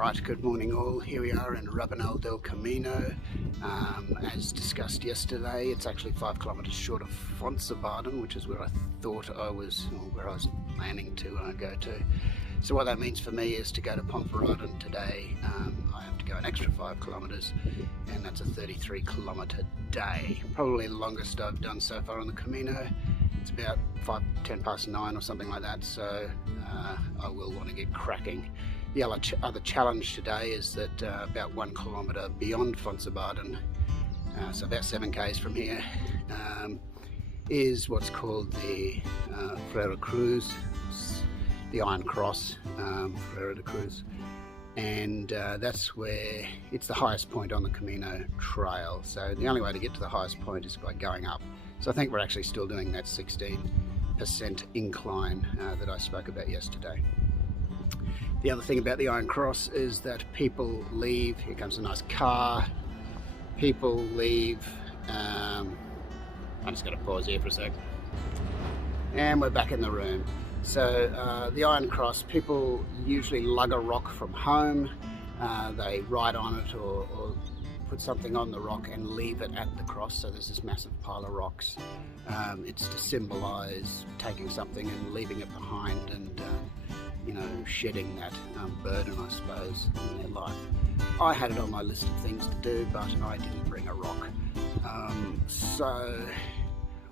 Right, good morning all. Here we are in Rabanal del Camino. As discussed yesterday, it's actually 5 kilometres short of Fonsabaden, which is where I thought I was, or where I was planning to go to. So what that means for me is to go to Ponferrada today. I have to go an extra 5 kilometres, and that's a 33 kilometre day. Probably the longest I've done so far on the Camino. It's about 10 past 9 or something like that, so I will want to get cracking. The other challenge today is that about 1 kilometre beyond Fonsabaden, so about 7 k's from here, is what's called the Freire Cruz, the Iron Cross, Freire de Cruz, and that's where it's the highest point on the Camino trail. So the only way to get to the highest point is by going up. So I think we're actually still doing that 16% incline that I spoke about yesterday. The other thing about the Iron Cross is that people leave. Here comes a nice car. People leave. I'm just going to pause here for a sec. And we're back in the room. So the Iron Cross, people usually lug a rock from home. They ride on it or put something on the rock and leave it at the cross. So there's this massive pile of rocks. It's to symbolise taking something and leaving it behind, and you know, shedding that burden, I suppose, in their life. I had it on my list of things to do, but I didn't bring a rock. So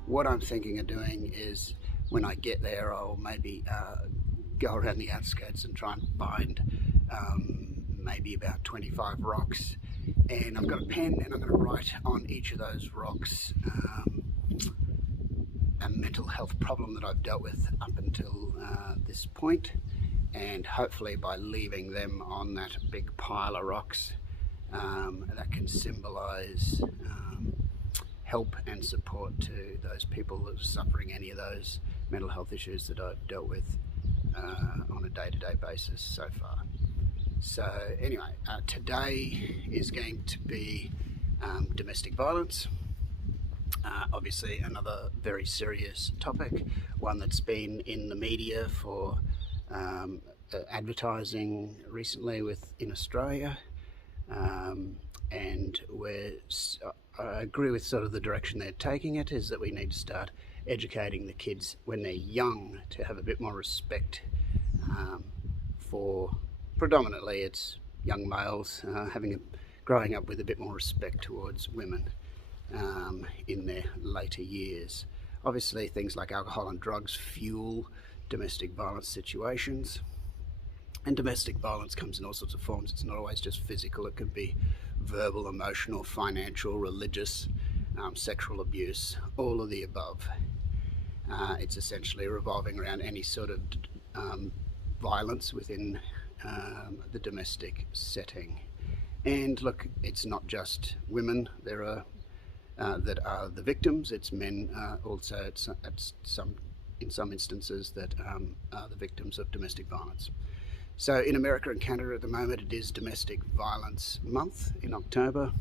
what I'm thinking of doing is, when I get there, I'll maybe go around the outskirts and try and find maybe about 25 rocks. And I've got a pen, and I'm going to write on each of those rocks a mental health problem that I've dealt with up until this point. And hopefully by leaving them on that big pile of rocks, that can symbolise help and support to those people that are suffering any of those mental health issues that I've dealt with on a day-to-day basis so far. So anyway, today is going to be domestic violence. Obviously another very serious topic, one that's been in the media for advertising recently in Australia, and I agree with sort of the direction they're taking it, is that we need to start educating the kids when they're young to have a bit more respect for, predominantly it's young males, growing up with a bit more respect towards women in their later years. Obviously things like alcohol and drugs fuel domestic violence situations, and domestic violence comes in all sorts of forms. It's not always just physical. It can be verbal, emotional, financial, religious, sexual abuse, all of the above. It's essentially revolving around any sort of violence within the domestic setting. And look, it's not just women there are that are the victims, it's men also. It's in some instances that are the victims of domestic violence. So in America and Canada at the moment, it is Domestic Violence Month in October.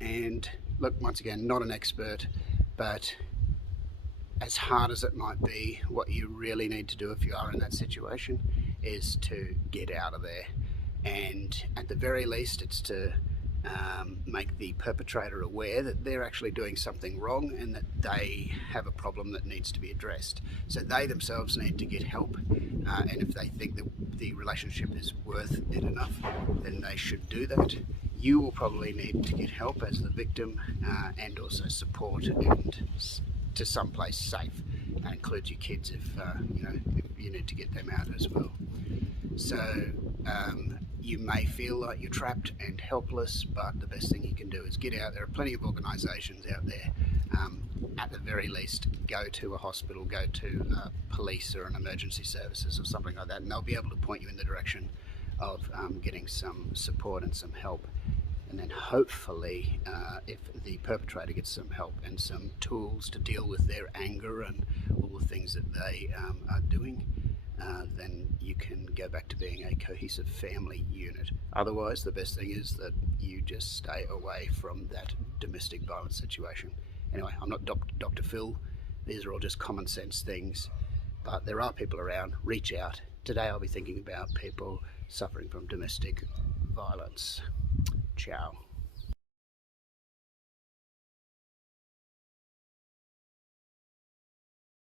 And look, once again, not an expert, but as hard as it might be, what you really need to do if you are in that situation is to get out of there. And at the very least, it's to make the perpetrator aware that they're actually doing something wrong and that they have a problem that needs to be addressed. So they themselves need to get help, and if they think that the relationship is worth it enough, then they should do that. You will probably need to get help as the victim, and also support, and to someplace safe. That includes your kids if you need to get them out as well. So you may feel like you're trapped and helpless, but the best thing you can do is get out. There are plenty of organisations out there. At the very least, go to a hospital, go to police or an emergency services or something like that, and they'll be able to point you in the direction of getting some support and some help. And then hopefully, if the perpetrator gets some help and some tools to deal with their anger and all the things that they are doing, then you can go back to being a cohesive family unit. Otherwise, the best thing is that you just stay away from that domestic violence situation. Anyway, I'm not Dr. Phil. These are all just common sense things but there are people around. Reach out. Today I'll be thinking about people suffering from domestic violence. Ciao.